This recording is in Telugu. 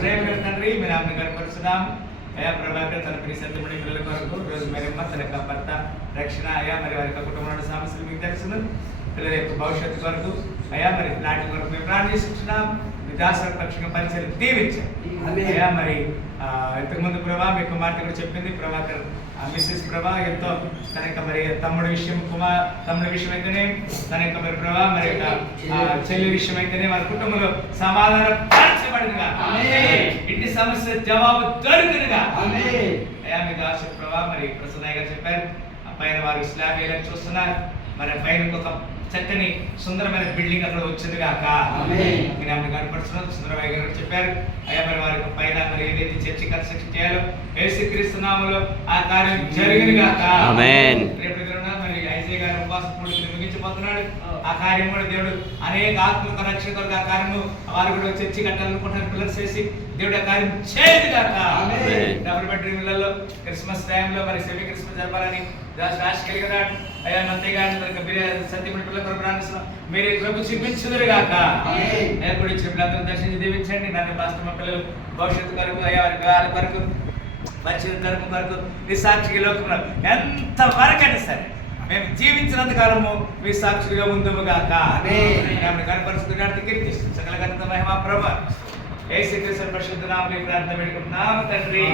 ప్రేమ తండ్రి మీ నామని కనపరుస్తున్నాం అయా ప్రభాకర్ తన ప్రియ సత్యమణి పిల్లల కొరకు రోజు మేరమ్మ తన యొక్క భర్త రక్షణ అయా మరి వారి యొక్క కుటుంబంలో సమస్యలు మీకు తెలుసును పిల్లల యొక్క భవిష్యత్తు కొరకు అయా మరి నాటి కొరకు మేము ప్రార్థిస్తున్నాం విదాసర పక్షంగా పరిచయం దీవించండి అయా మరి ఇంతకుముందు ప్రభా మీ కుమార్తె కూడా చెప్పింది ప్రభాకర్ మిస్సెస్ ప్రభా ఎంతో తన యొక్క మరి తమ్ముడి విషయం అయితేనే తన యొక్క మరి ప్రభా మరి చెల్లి విషయం అయితేనే వారి కుటుంబంలో సమాధానం పరచబడినగా ఇంటి సమస్య జవాబు దొరికినగా అయా మీ దాస ప్రభా మరి ప్రసన్నయ్య గారు చెప్పారు పైన వారు స్లాబ్ వేయాలని చూస్తున్నారు మరి పైన ఒక చక్కని సుందరమైన బిల్డింగ్ అక్కడ వచ్చింది కాక కనపడుతున్నారు సుందరబాయి గారు చెప్పారు అయ్యా మరి వారి పైన మరి ఏదైతే చర్చి కన్స్ట్రక్షన్ చేయాలో యేసుక్రీస్తు నామములో ఆ కార్యం జరిగింది కాక రేపు మరి ఐజే గారు ఉపవాసం పూర్తి ముగించబోతున్నాడు ఆ కార్యం కూడా దేవుడు అనేక ఆత్మక రక్షణ కొరకు ఆ కార్యము వారు కూడా చర్చి కట్టాలనుకుంటున్నారు పిల్లలు చేసి దేవుడు ఆ కార్యం చేయదు కాక డబుల్ బెడ్రూమ్లలో క్రిస్మస్ టైంలో మరి సెమీ క్రిస్మస్ జరపాలని రాశి కలిగినాడు అయ్యా నంతయ్య గారిని సత్యమణి పిల్లల కొరకు ప్రార్థిస్తున్నాం మీరే ప్రభు చూపించుదురు గాక అయ్యా కూడా ఇచ్చిన పిల్లలందరూ దర్శించి దీవించండి నన్ను పాస్టర్ పిల్లలు భవిష్యత్తు కొరకు అయ్యా వారి గాలి కొరకు మంచి తరపు కొరకు మీ సాక్షిగా లోకంలో ఎంత వరకైనా సరే మేము జీవించినంత కాలము మీ సాక్షులుగా ఉందము గాక కనపరుస్తున్నాడు కీర్తిస్తుంది సకల గణిత మహిమ ప్రభ యేసుక్రీస్తు పరిశుద్ధ నామములో ప్రార్థన పెట్టుకుంటున్నాము తండ్రి.